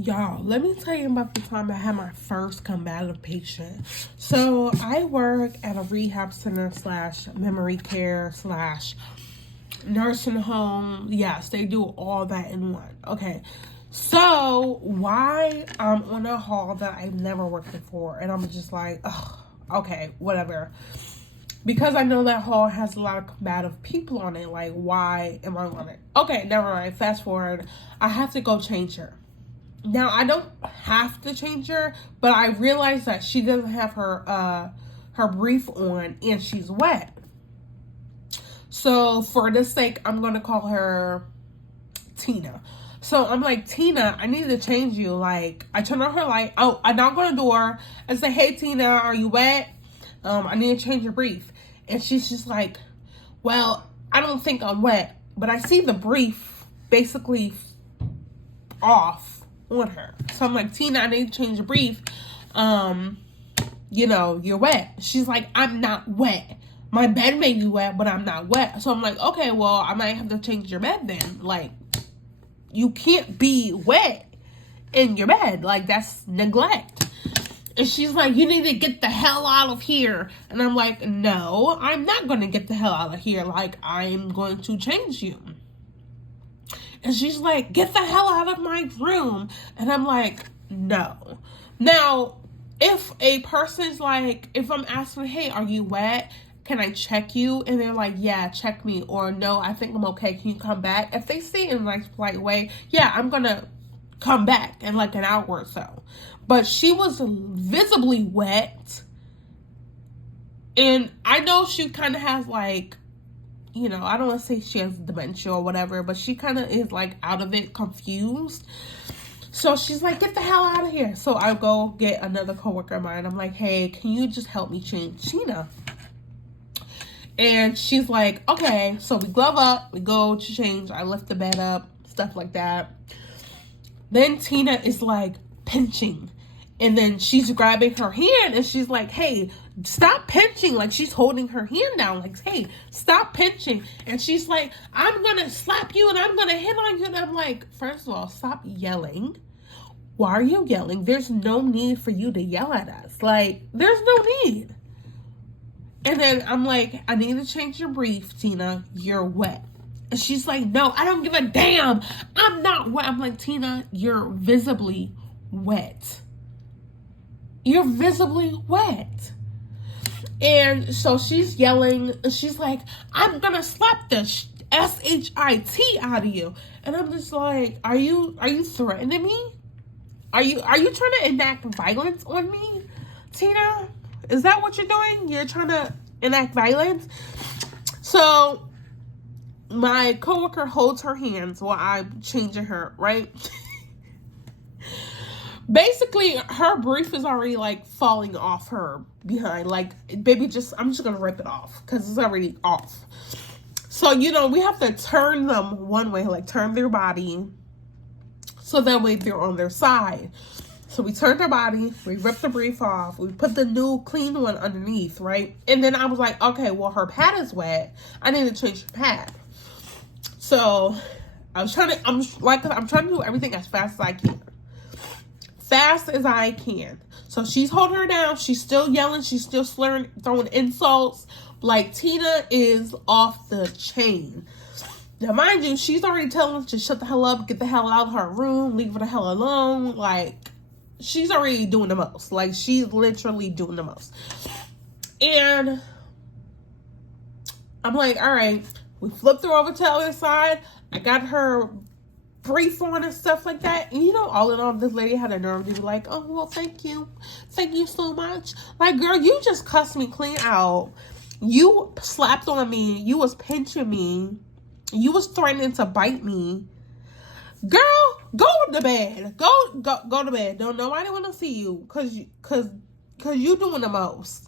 Y'all, let me tell you about the time I had my first combative patient. So I work at a rehab center slash memory care slash nursing home. Yes, they do all that in one. Okay. So why I'm on a hall that I've never worked before, and I'm just like, oh, okay, whatever. Because I know that hall has a lot of combative people on it. Like, why am I on it? Okay, never mind. Fast forward. I have to go change her. Now, I don't have to change her, but I realize that she doesn't have her brief on and she's wet. So for this sake, I'm going to call her Tina. So I'm like, Tina, I need to change you. Like, I turn on her light. Oh, I knock on the door and say, hey, Tina, are you wet? I need to change your brief. And she's just like, well, I don't think I'm wet. But I see the brief basically off on her. So I'm like, Tina, I need to change your brief. You're wet. She's like, I'm not wet. My bed may be wet, but I'm not wet. So I'm like, okay, well, I might have to change your bed then. Like, you can't be wet in your bed. Like, that's neglect. And she's like, you need to get the hell out of here. And I'm like, no, I'm not going to get the hell out of here. Like, I'm going to change you. And she's like, get the hell out of my room. And I'm like, no. Now, if a person's like, if I'm asking, hey, are you wet? Can I check you? And they're like, yeah, check me. Or no, I think I'm okay. Can you come back? If they say it in a nice, polite way, yeah, I'm going to come back in like an hour or so. But she was visibly wet. And I know she kind of has like, I don't want to say she has dementia or whatever, but she kind of is like out of it, confused. So she's like, get the hell out of here. So I go get another coworker of mine. I'm like, hey, can you just help me change Tina? And she's like, okay. So we glove up, we go to change. I lift the bed up, stuff like that. Then Tina is like pinching. And then she's grabbing her hand and she's like, hey, stop pinching. Like, she's holding her hand down. Like, hey, stop pinching. And she's like, I'm going to slap you and I'm going to hit on you. And I'm like, first of all, stop yelling. Why are you yelling? There's no need for you to yell at us. Like, there's no need. And then I'm like, I need to change your brief, Tina. You're wet. And she's like, no, I don't give a damn. I'm not wet. I'm like, Tina, you're visibly wet. You're visibly wet. And so she's yelling. And she's like, I'm going to slap the S-H-I-T out of you. And I'm just like, are you threatening me? Are you trying to enact violence on me, Tina? Is that what you're doing? You're trying to enact violence? So my coworker holds her hands while I'm changing her, right? Basically, her brief is already like falling off her behind. Like, baby, I'm just gonna rip it off because it's already off. So, we have to turn them one way, like turn their body so that way they're on their side. So we turn their body, we rip the brief off, we put the new clean one underneath, right? And then I was like, okay, well, her pad is wet. I need to change her pad. So I'm trying to do everything as fast as I can. Fast as I can. So she's holding her down. She's still yelling. She's still slurring, throwing insults. Like, Tina is off the chain. Now, mind you, she's already telling us to shut the hell up, get the hell out of her room, leave her the hell alone. Like, she's already doing the most. Like, she's literally doing the most. And I'm like, all right. We flipped her over to the other side. I got her brief on and stuff like that. And all in all, this lady had a nerve to be like, oh, well, thank you. Thank you so much. Like, girl, you just cussed me clean out. You slapped on me. You was pinching me. You was threatening to bite me. Girl, go to bed. Go to bed. Don't nobody want to see you because you doing the most.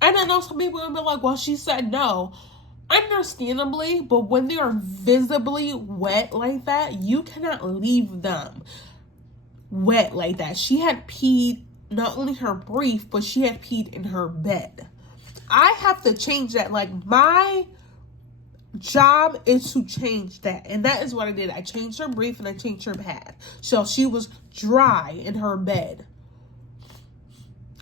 And I know some people are going to be like, well, she said no. Understandably, but when they are visibly wet like that, you cannot leave them wet like that. She had peed not only her brief, but she had peed in her bed. I have to change that. Like, my job is to change that. And that is what I did. I changed her brief and I changed her pad. So she was dry in her bed.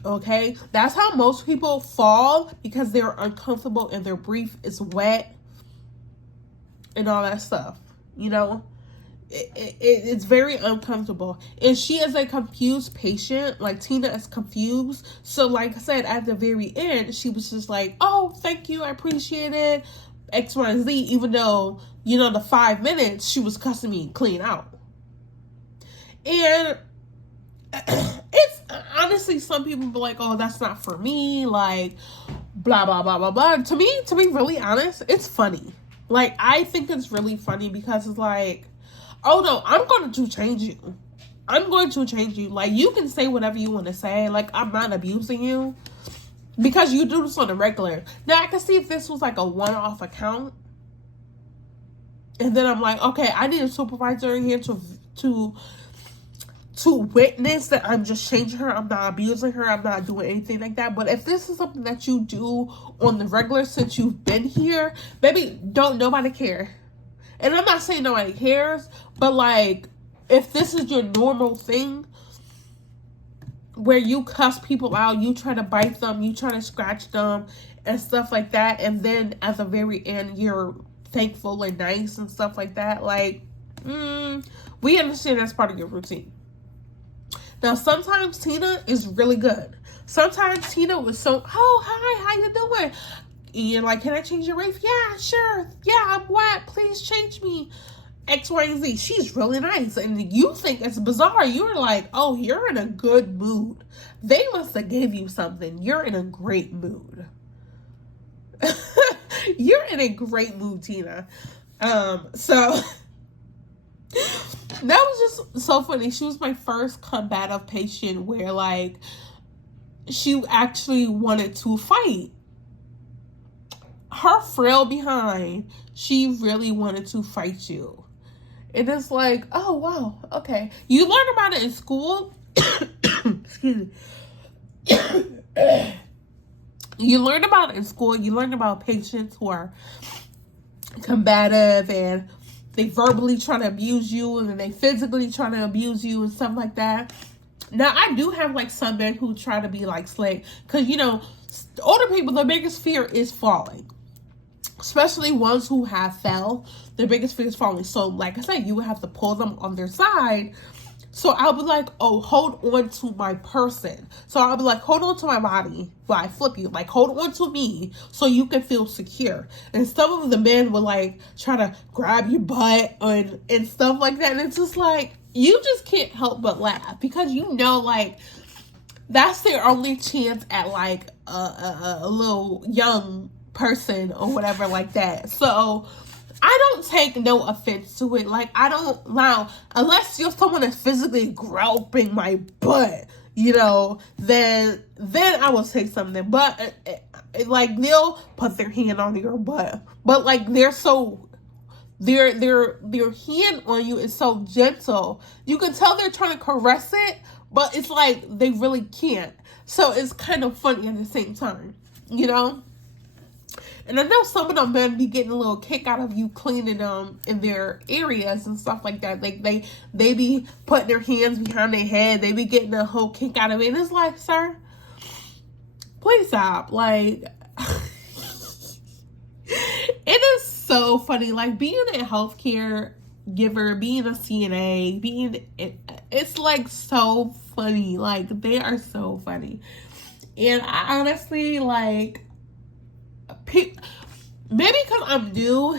Okay? That's how most people fall, because they're uncomfortable and their brief is wet and all that stuff. You know? It's very uncomfortable. And she is a confused patient. Like, Tina is confused. So, like I said, at the very end, she was just like, oh, thank you, I appreciate it, X, Y, and Z, even though, you know, the 5 minutes, she was cussing me clean out. And it's, honestly, some people be like, oh, that's not for me, like, blah, blah, blah, blah, blah. To be really honest, it's funny. Like, I think it's really funny, because it's like, oh no, I'm going to change you. I'm going to change you. Like, you can say whatever you want to say. Like, I'm not abusing you, because you do this on a regular. Now, I can see if this was like a one-off account, and then I'm like, okay, I need a supervisor in here to witness that I'm just changing her. I'm not abusing her. I'm not doing anything like that. But if this is something that you do on the regular since you've been here, baby, don't nobody care. And I'm not saying nobody cares, but like, if this is your normal thing, where you cuss people out, you try to bite them, you try to scratch them, and stuff like that, and then at the very end, you're thankful and nice and stuff like that, like, we understand that's part of your routine. Now, sometimes Tina is really good. Sometimes Tina was so, oh, hi, how you doing? And you're like, can I change your brief? Yeah, sure. Yeah, I'm wet. Please change me. X, Y, and Z. She's really nice. And you think it's bizarre. You're like, oh, you're in a good mood. They must have gave you something. You're in a great mood. You're in a great mood, Tina. So that was just so funny. She was my first combative patient where, like, she actually wanted to fight. Her frail behind, she really wanted to fight you. And it's like, oh, wow, okay. You learn about it in school. Excuse me. You learn about it in school. You learn about patients who are combative and they verbally try to abuse you and then they physically try to abuse you and stuff like that. Now, I do have, like, some men who try to be, like, slick. Because, you know, older people, their biggest fear is falling. Especially ones who have fell, their biggest fear is falling. So, like I said, you would have to pull them on their side. So I'll be like, oh, hold on to my person. So I'll be like, hold on to my body while I flip you. Like, hold on to me so you can feel secure. And some of the men will, like, try to grab your butt and stuff like that. And it's just like, you just can't help but laugh. Because you know, like, that's their only chance at, like, a little young person or whatever like that. So I don't take no offense to it. Like, I don't now, unless you're someone that's physically groping my butt, you know, then I will say something. But like, they'll put their hand on your butt, but like, they're so their hand on you is so gentle. You can tell they're trying to caress it, but it's like they really can't. So it's kind of funny at the same time, you know. And I know some of them men be getting a little kick out of you cleaning them in their areas and stuff like that. Like, they be putting their hands behind their head. They be getting a whole kick out of it. And it's like, sir, please stop. Like, it is so funny. Like, being a healthcare giver, being a CNA, it's like so funny. Like, they are so funny. And I honestly, like, maybe because I'm new,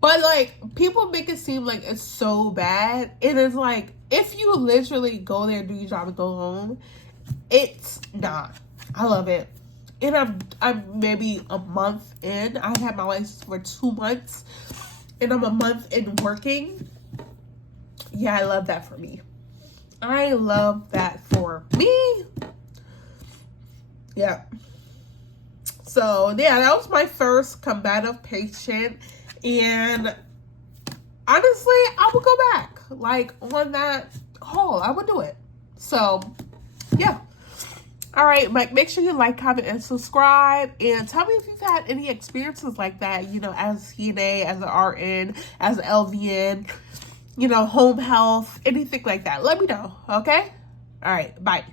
but like, people make it seem like it's so bad. It is like, if you literally go there, do your job, and go home, it's not. I love it. And I'm maybe a month in. I've had my license for 2 months, and I'm a month in working. Yeah, I love that for me. I love that for me. Yeah. So, yeah, that was my first combative patient. And honestly, I would go back. Like, on that haul, I would do it. So, yeah. All right, make sure you like, comment, and subscribe. And tell me if you've had any experiences like that, you know, as CNA, as an RN, as an LVN, you know, home health, anything like that. Let me know, okay? All right, bye.